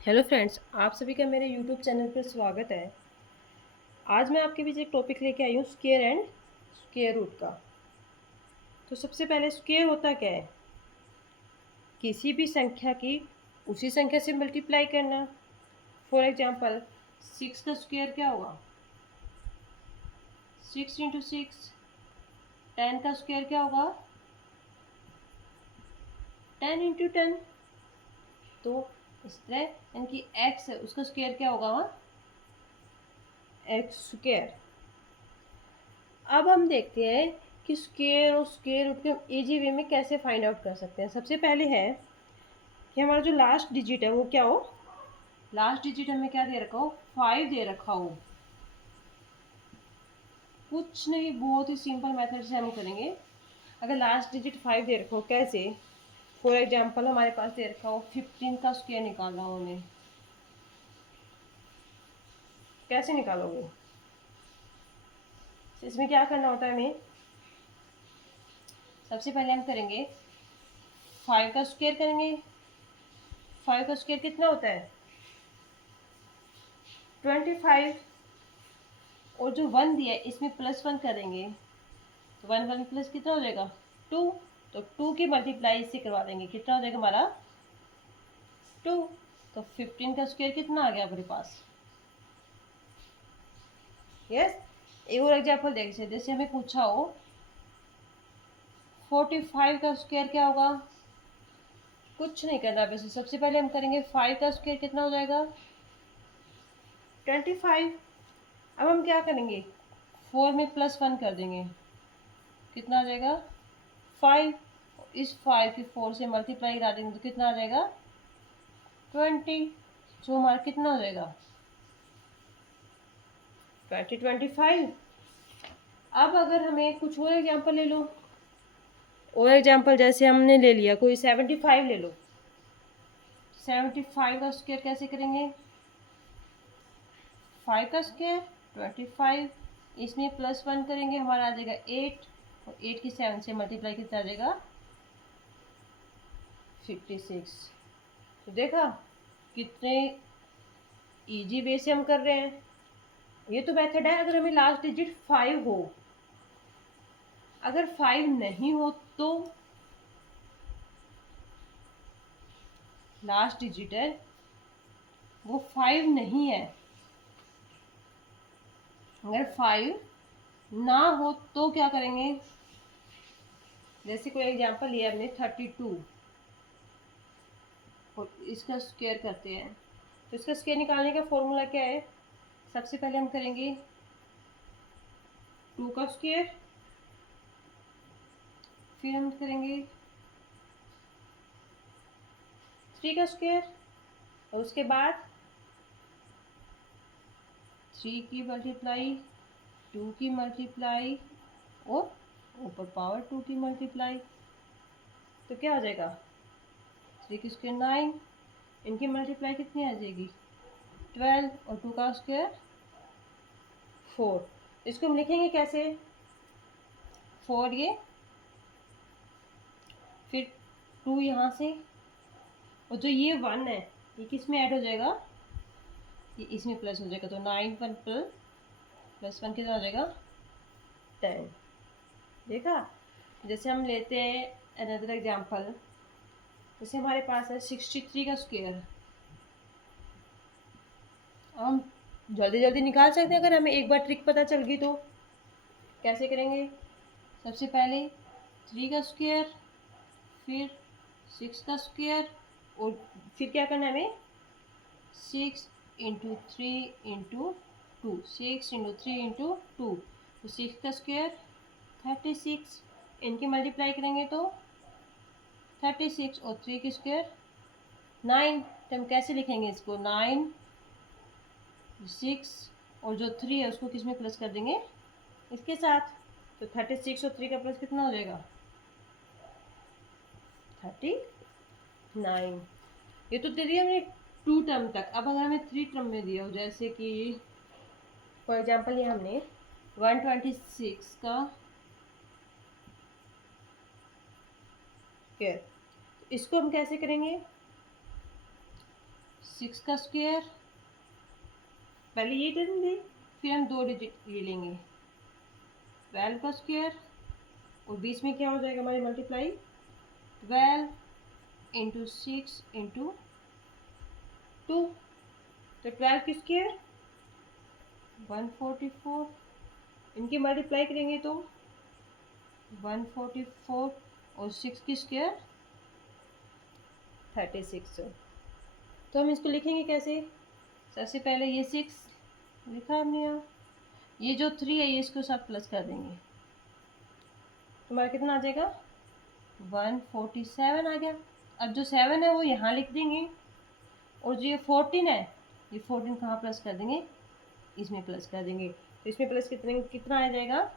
Hello friends, आप सभी का मेरे यूट्यूब चैनल पर स्वागत है। आज मैं आपके बीच एक टॉपिक लेके आई हूँ, स्क्वायर एंड स्क्वायर रूट का। तो सबसे पहले स्क्वायर होता क्या है? किसी भी संख्या की उसी संख्या से मल्टीप्लाई करना। फॉर एग्जांपल 6 का स्क्वायर क्या होगा? 6 इंटू 6। 10 का स्क्वायर क्या होगा? 10 इंटू 10। तो इस तरह यानी कि एक्स है उसका स्क्वायर क्या होगा? X square. अब हम देखते हैं कि स्क्वायर और स्क्वायर रूट के हम इजी वे में कैसे फाइंड आउट कर सकते हैं। सबसे पहले है कि हमारा जो लास्ट डिजिट है वो क्या हो? लास्ट डिजिट हमें क्या दे रखा हो? 5 दे रखा हो। कुछ नहीं, बहुत ही सिंपल मेथड से हम करेंगे। अगर लास्ट डिजिट 5 दे रखा हो, कैसे? फॉर एग्जाम्पल हमारे पास दे रखा हो 15 का स्क्वायर निकालना हो हमें। कैसे निकालोगे? तो इसमें क्या करना होता है हमें? सबसे पहले हम करेंगे 5 का स्क्वायर करेंगे। 5 का स्क्वायर कितना होता है? 25। और जो 1 दिया है इसमें +1 करेंगे तो 1 1 प्लस कितना हो जाएगा? 2। तो 2 की मल्टीप्लाई इससे करवा देंगे, कितना हो जाएगा हमारा? 2। तो 15 का स्क्वायर कितना आ गया हमारे पास? यस। एक और एग्जाम्पल देखिए, जैसे हमें पूछा हो 45 का स्क्वायर क्या होगा? कुछ नहीं करना, वैसे सबसे पहले हम करेंगे 5 का स्क्वायर कितना हो जाएगा? 25। अब हम क्या करेंगे? 4 में +1 कर देंगे, कितना आ जाएगा? 5। इस 5 की 4 से मल्टीप्लाई करा देंगे तो कितना आ जाएगा? 20। जो हमारा कितना हो जाएगा? 25। अब अगर हमें कुछ और एग्जाम्पल ले लो, और एग्जाम्पल जैसे हमने ले लिया कोई 75 ले लो। 75 का स्क्वायर कैसे करेंगे? 5 का स्क्वायर 25, इसमें +1 करेंगे हमारा आ जाएगा 8, और 8 की 7 से मल्टीप्लाई कितना आ जाएगा? 56। तो देखा कितने इजी वे से हम कर रहे हैं। ये तो मेथड है अगर हमें लास्ट डिजिट 5 हो। अगर 5 नहीं हो तो लास्ट डिजिट है वो 5 नहीं है। अगर 5 ना हो तो क्या करेंगे? जैसे कोई एग्जांपल लिया हमने 32, और इसका स्क्वायर करते हैं तो इसका स्क्वायर निकालने का फॉर्मूला क्या है? सबसे पहले हम करेंगे 2 का स्क्वायर, फिर हम करेंगे 3 का स्क्वायर, और उसके बाद 3 की मल्टीप्लाई, 2 की मल्टीप्लाई, और ऊपर पावर 2 की मल्टीप्लाई। तो क्या आ जाएगा? 3 की स्क्वायर 9, इनकी मल्टीप्लाई कितनी आ जाएगी? 12, और 2 का स्क्वायर 4। इसको हम लिखेंगे कैसे? 4 ये, फिर 2 यहाँ से, और जो ये 1 है ये किस में ऐड हो जाएगा? ये इसमें प्लस हो जाएगा, तो 9 1 +1 कितना हो जाएगा? 10। देखा? जैसे हम लेते हैं अनदर एग्जांपल, जैसे हमारे पास है 63 का स्क्वायर। हम जल्दी जल्दी निकाल सकते हैं अगर हमें एक बार ट्रिक पता चल गई तो। कैसे करेंगे? सबसे पहले 3 का स्क्वायर, फिर 6 का स्क्वायर, और फिर क्या करना है हमें? 6 इंटू 3 इंटू 2, 6 इंटू 3 इंटू 2, तो 6 का स्क्वायर 36, इनकी मल्टीप्लाई करेंगे तो 36, और 3 की स्क्वायर 9। तो हम कैसे लिखेंगे इसको? 9 6, और जो 3 है उसको किस में प्लस कर देंगे? इसके साथ। तो 36 और 3 का प्लस कितना हो जाएगा? 39। ये तो दे दिया हमने 2 टर्म तक। अब अगर हमें 3 टर्म में दिया हो, जैसे कि फॉर एग्जाम्पल ये हमने 126 का स्क्वायर, इसको हम कैसे करेंगे? 6 का स्क्वायर, पहले ये लेंगे, फिर हम 2 डिजिट ये लेंगे, 12 का स्क्वायर, और बीच में क्या हो जाएगा हमारी मल्टीप्लाई, 12 इंटू 6 इंटू 2, तो 12 की स्क्वायर 144, इनकी मल्टीप्लाई करेंगे तो 144 और 6 की स्क्वायर 36। तो हम इसको लिखेंगे कैसे, सबसे पहले ये 6 लिखा हमने यहाँ, ये जो 3 है ये इसको सब प्लस कर देंगे, तुम्हारा कितना आ जाएगा 147 आ गया। अब जो 7 है वो यहाँ लिख देंगे, और जो ये 14 है, ये 14 कहाँ प्लस कर देंगे, इसमें प्लस कर देंगे, तो इसमें प्लस कितना आ जाएगा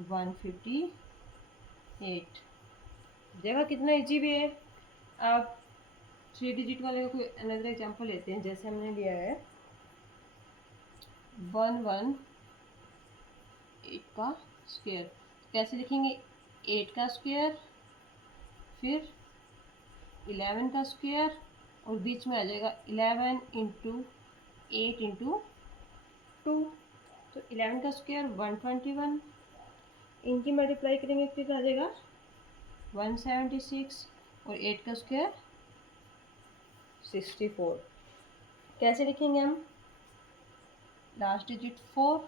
158। देखा कितना इजी भी है। आप 3 डिजिट वाले का कोई अनदर एग्जांपल लेते हैं, जैसे हमने लिया है 118 का स्क्वायर, कैसे लिखेंगे, 8 का स्क्वायर, फिर 11 का स्क्वायर, और बीच में आ जाएगा 11 इंटू 8 इंटू 2, तो 11 का स्क्वायर 121, इनकी मल्टीप्लाई करेंगे कितना आ जाएगा 176, और 8 का स्क्वायर 64। कैसे लिखेंगे हम, लास्ट डिजिट 4,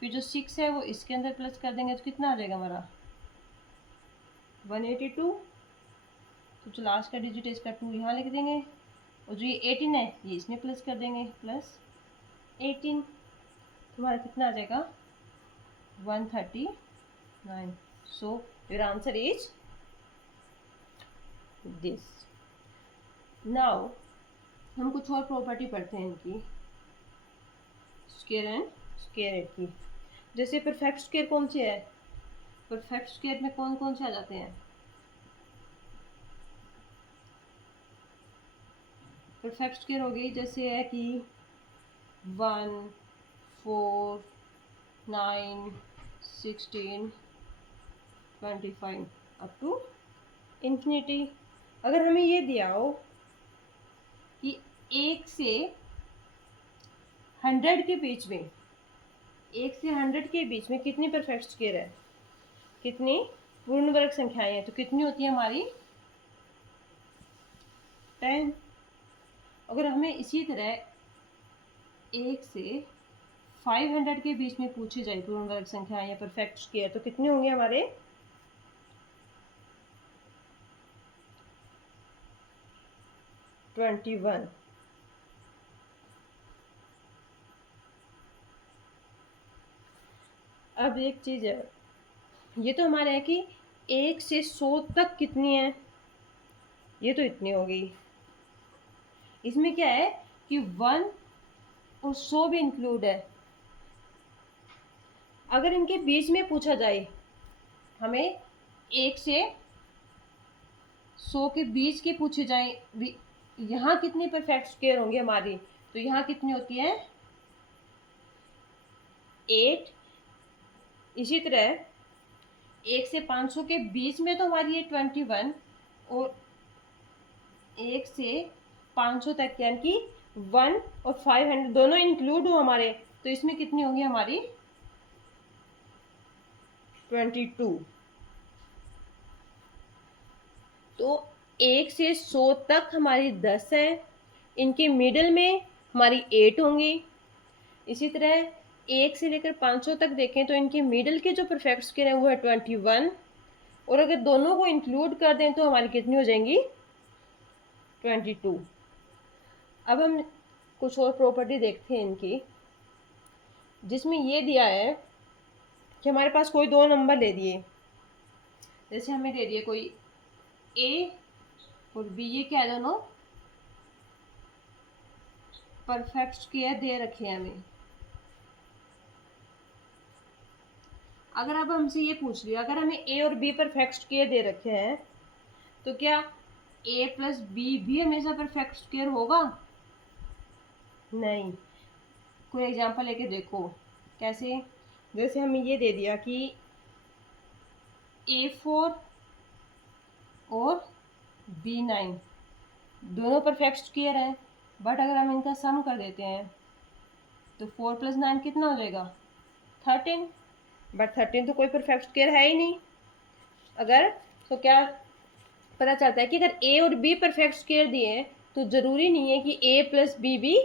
फिर जो 6 है वो इसके अंदर प्लस कर देंगे, तो कितना आ जाएगा हमारा 182, तो जो लास्ट का डिजिट है इसका 2 यहाँ लिख देंगे, और जो ये 18 है ये इसमें प्लस कर देंगे, प्लस 18, तुम्हारा कितना आ जाएगा 139। So your answer is this. Now हम कुछ और प्रॉपर्टी पढ़ते हैं इनकी, स्क्वायर एंड स्क्वायर एड की। जैसे परफेक्ट स्क्वायर कौन सी है, परफेक्ट स्क्वायर में कौन कौन से आ जाते हैं, परफेक्ट स्क्वायर हो गई, जैसे है कि 1 4 9 16 25 अप टू इन्फिनिटी। अगर हमें ये दिया हो कि 1 से 100 के बीच में, 1 से 100 के बीच में कितनी परफेक्ट स्क्वायर है, कितनी पूर्ण वर्ग संख्याएं हैं, तो कितनी होती है हमारी 10। अगर हमें इसी तरह 1 से 500 के बीच में पूछी जाए पूर्ण वर्ग संख्याएं या परफेक्ट स्क्वायर, तो कितने होंगे हमारे 21। अब एक चीज़ है, ये तो हमारे है कि 1 से 100 तक कितनी है, ये तो इतनी हो गई। इसमें क्या है कि 1 और 100 भी इंक्लूड है। अगर इनके बीच में पूछा जाए, हमें 1 से 100 के बीच के पूछे जाए, यहाँ कितनी परफेक्ट स्क्वायर होंगे हमारी, तो यहाँ कितनी होती है 8। इसी तरह 1 से 500 के बीच में तो हमारी है 21, और 1 से 500 तक यानी कि 1 और 500 दोनों इंक्लूड हो हमारे, तो इसमें कितनी होगी हमारी 22। तो 1 से 100 तक हमारी 10 है, इनके मिडल में हमारी 8 होंगी। इसी तरह 1 से लेकर 500 तक देखें तो इनके मिडल के जो परफेक्ट स्क्वायर है वो है 21, और अगर दोनों को इंक्लूड कर दें तो हमारी कितनी हो जाएंगी 22। अब हम कुछ और प्रॉपर्टी देखते हैं इनकी, जिसमें ये दिया है कि हमारे पास कोई दो नंबर ले दिए, जैसे हमें दे दिए कोई ए और बी, ये क्या है दोनों परफेक्ट स्क्वायर दे रखे हैं हमें। अगर अब हमसे ये पूछ लिया, अगर हमें ए और बी परफेक्ट स्क्वायर दे रखे हैं, तो क्या ए प्लस बी भी हमेशा परफेक्ट स्क्वायर होगा, नहीं। कोई एग्जांपल लेके देखो कैसे, जैसे हमें ये दे दिया कि A4 और B9, दोनों परफेक्ट स्क्वायर हैं, बट अगर हम इनका सम कर देते हैं तो 4 + 9 कितना हो जाएगा 13। बट 13 तो कोई परफेक्ट स्क्वायर है ही नहीं। अगर तो क्या पता चलता है कि अगर ए और बी परफेक्ट स्क्वायर दिए हैं तो ज़रूरी नहीं है कि ए + बी भी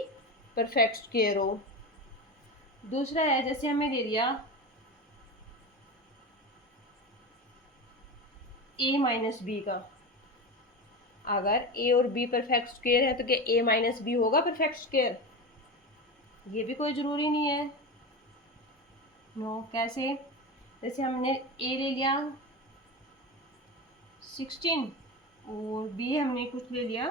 परफेक्ट स्क्वायर हो। दूसरा है, जैसे हमें दे दिया a - b का, अगर ए और बी परफेक्ट स्क्वायर है तो क्या a - b होगा परफेक्ट स्क्वायर? ये भी कोई ज़रूरी नहीं है। नो, कैसे? जैसे हमने ए ले लिया 16 और बी हमने कुछ ले लिया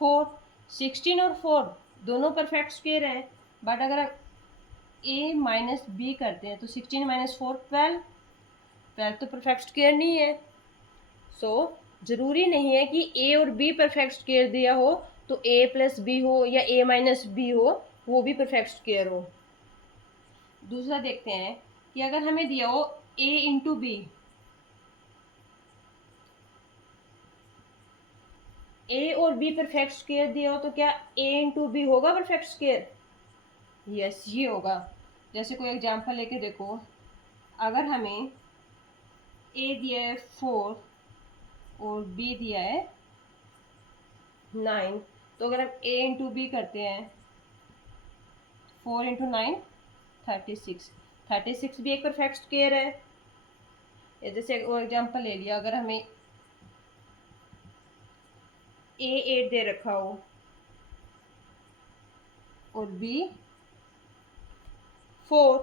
4। 16 और 4 दोनों परफेक्ट स्क्वायर हैं, बट अगर a - b करते हैं तो 16 - 4 12। 12 तो परफेक्ट स्क्वायर नहीं है। सो ज़रूरी नहीं है कि ए और बी परफेक्ट स्क्वायर दिया हो तो a + b हो या a - b हो वो भी परफेक्ट स्क्वायर हो। दूसरा देखते हैं कि अगर हमें दिया हो a × b, ए और बी परफेक्ट स्क्वायर दिया हो तो क्या a × b होगा परफेक्ट स्क्वायर? यस, ये होगा। जैसे कोई एग्जांपल लेके देखो, अगर हमें a दिया है 4 और b दिया है 9, तो अगर हम a × b करते हैं 4 × 9 36। 36 भी एक परफेक्ट स्क्वायर है। जैसे वो एग्जांपल ले लिया, अगर हमें a 8 दे रखा हो और b 4,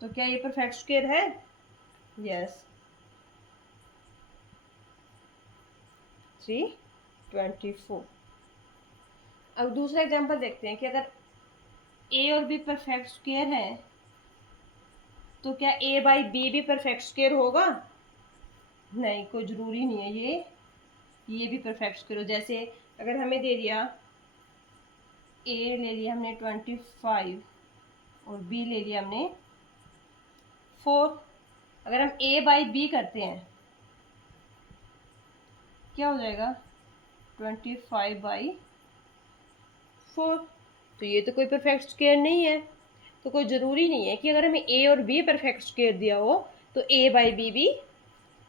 तो क्या ये परफेक्ट स्क्वायर है? यस। 324। अब दूसरा एग्जांपल देखते हैं कि अगर a और b परफेक्ट स्क्वायर है तो क्या a/b भी परफेक्ट स्क्वायर होगा? नहीं, कोई ज़रूरी नहीं है ये भी परफेक्ट स्क्वायर हो। जैसे अगर हमें दे दिया a ले लिया हमने 25 और b ले लिया हमने 4, अगर हम a/b करते हैं क्या हो जाएगा 25/4। तो ये तो कोई परफेक्ट स्क्वायर नहीं है। तो कोई ज़रूरी नहीं है कि अगर हमें a और b परफेक्ट स्क्वायर दिया हो तो a/b भी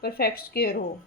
परफेक्ट स्क्वायर हो।